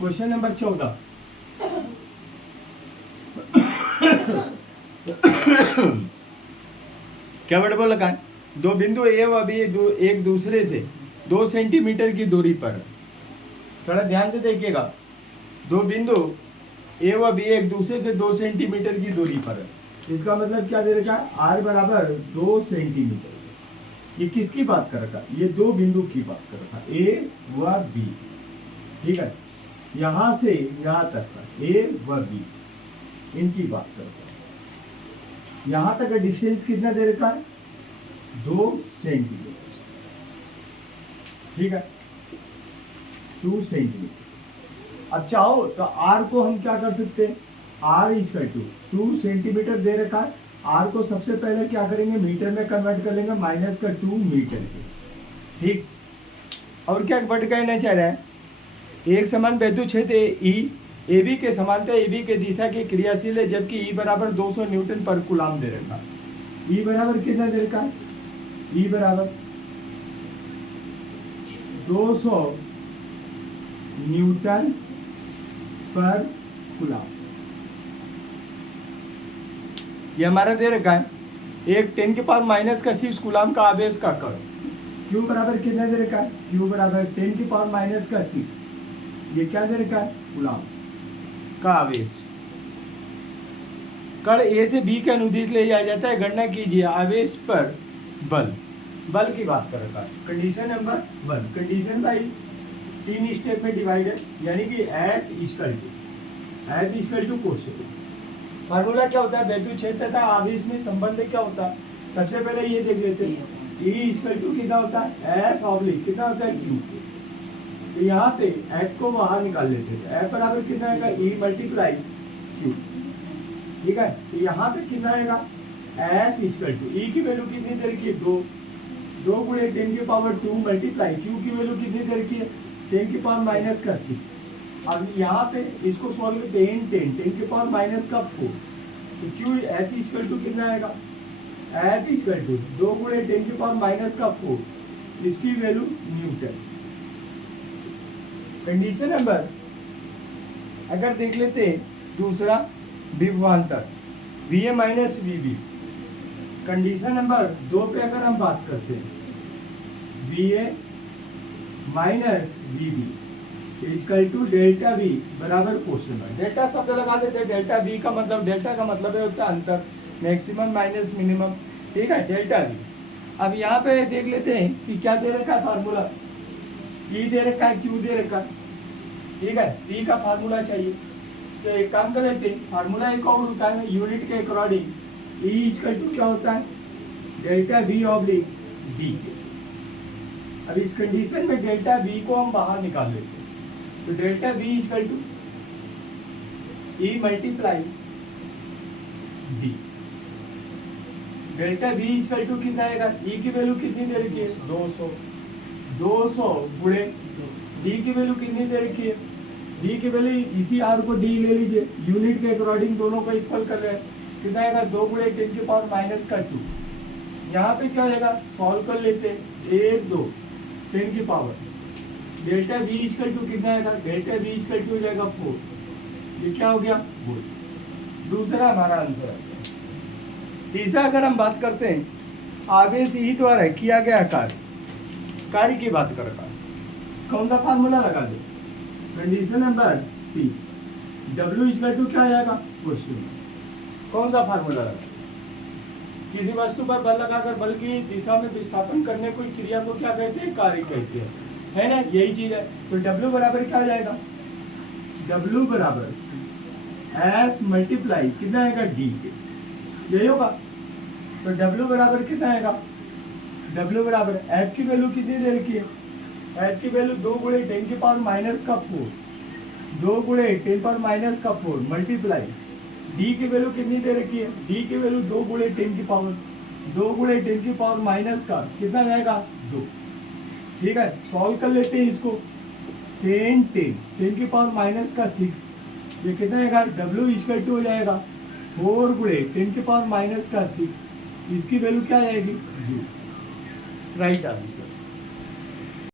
Question number 14। क्या word बोला है? दो बिंदु ए व बी एक दूसरे से 2 सेंटीमीटर की दूरी पर, थोड़ा ध्यान से देखिएगा, दो बिंदु ए व बी एक दूसरे से 2 सेंटीमीटर की दूरी पर है। इसका मतलब क्या दे रखा है? आर बराबर 2 सेंटीमीटर। ये किसकी बात कर रखा? ये दो बिंदु की बात कर रखा, ए व बी। ठीक है, यहां से यहां तक का ए व बी, इनकी बात कर रखा है। यहां तक का डिस्टेंस कितना दे रखा है? 2 सेंटीमीटर। ठीक है, 2 सेंटीमीटर। अब चाहो तो आर को हम क्या कर सकते हैं? आर इक्वल टू 2 सेंटीमीटर दे रखा है, आर को सबसे पहले क्या करेंगे? मीटर में कन्वर्ट कर लेंगे, माइनस का 2 मीटर के। ठीक, और क्या वर्ड कहना चाह रहा है? एक समान बिंदु क्षेत्र ई ए बी के समांतर ए बी के दिशा की क्रियाशील है, जबकि ई बराबर 200 न्यूटन पर कूलम दे रखा है। ई बराबर कितना दे रखा है? ई बराबर 200 न्यूटन पर कूलम, ये हमारा दे रखा है। एक 10 के पावर माइनस का 6 कूलम का आवेश का कण, क्यू बराबर कितना दे रखा है? क्यू बराबर 10 के पावर माइनस का 6, ये क्या दे रखा है? कूलम का आवेश। कण ए से बी के अनुदिश ले जाया जाता है। गणना कीजिए आवेश पर बल। बल की बात कर रखा है। Condition number 1, condition by 3 step में डिवाइडेड, यानी कि F इक्वल टू कोसेक। फार्मूला क्या होता है? बिंदु क्षेत्र तथा आवेश में संबंध क्या होता है? सबसे पहले ये देख लेते हैं। E इक्वल टू कितना होता है? F ऑब्लिक कितना होता है? Q। तो यहाँ पे F को बाहर निकाल लेते हैं। F बराबर कितना आएगा? E multiply Q। ठीक है, तो यहाँ पे कितना आएगा? F इक्वल टू E की वैल्यू कितनी दे रखी है? 2 गुणे 10 की पावर 2 मल्टीप्लाई Q की वैल्यू कितनी दे रखी है? 10 की पावर माइनस का 6। अब यहाँ पे इसको सॉल्व करते हैं। 10 की पावर माइनस का 4, तो Q F इक्वल टू कितना आएगा? F इक्वल टू 2 गुणे 10 की पावर माइनस का 4, इसकी वैल्यू न्यूटन। कंडीशन नंबर अगर देख लेते हैं दूसरा, विभवांतर VA minus VB। Condition number 2 पे अगर हम बात करते हैं, VA minus VB equal to delta V बराबर कोसेक। डेल्टा शब्द लगा देते हैं। डेल्टा V का मतलब, डेल्टा का मतलब है होता है अंतर, मैक्सिमम माइनस मिनिमम। ठीक है, डेल्टा V। अब यहाँ पे देख लेते हैं कि क्या दे रखा है फार्मूला। E दे रखा है, Q दे रखा है। ठीक है, P का फार्मूला चाहिए, तो एक काम कर लेते हैं। फार्मूला एक और होता है यूनिट के अकॉर्डिंग। E इक्वल टू क्या होता है? Delta V oblique D। अब इस कंडीशन में डेल्टा V को हम बाहर निकाल लेते हैं, तो delta V equal to E multiply D। Delta V equal to कितना आएगा? E की वैल्यू कितनी दे रखी है? 200 गुणे D की वैल्यू कितनी दे रखी है? D की वैल्यू, इसी R को D ले लीजिए, यूनिट के अकॉर्डिंग दोनों को इक्वल कर रहे हैं। कितना आएगा? 2 गुणे 10 की पावर माइनस का 2। यहाँ पे क्या आएगा? सॉल्व कर लेते हैं। 1 2 10 की power, delta V equal to कितना आएगा? डेल्टा V इक्वल टू हो जाएगा 4। ये क्या हो गया? 4। दूसरा हमारा आंसर है। तीसरा अगर हम बात करते हैं, आवेश E द्वारा किया गया कार्य की बात कर रहा है। कौन सा फार्मूला लगा दे? Condition number 3, W equal to क्या आएगा? क्वेश्चन। कौन सा फार्मूला लगा? किसी वस्तु पर बल लगाकर बल की दिशा में विस्थापन करने कोई क्रिया को क्या कहते हैं? कार्य कहते हैं, है ना? यही चीज है। तो W बराबर क्या आ जाएगा? W बराबर F मल्टीप्लाई कितना आएगा? D के, यही होगा। तो W बराबर कितना आएगा? W बराबर F की वैल्यू कितनी दे रखी है? F की वैल्यू 2 गुणे 10 की पावर माइनस का 4, 2 गुणे 10 पावर माइनस का 4 मल्टीप्लाई D की वैल्यू कितनी दे रखी है? D की वैल्यू 2 गुणे 10 की पावर, 2 गुणे 10 की पावर माइनस का कितना जाएगा? 2। ठीक है, सॉल्व कर लेते हैं इसको। 10 की पावर माइनस का 6, ये कितना आएगा? W इक्वल टू हो जाएगा 4 गुणे 10 की पावर माइनस का 6, इसकी वैल्यू क्या आएगी? 0। Right answer.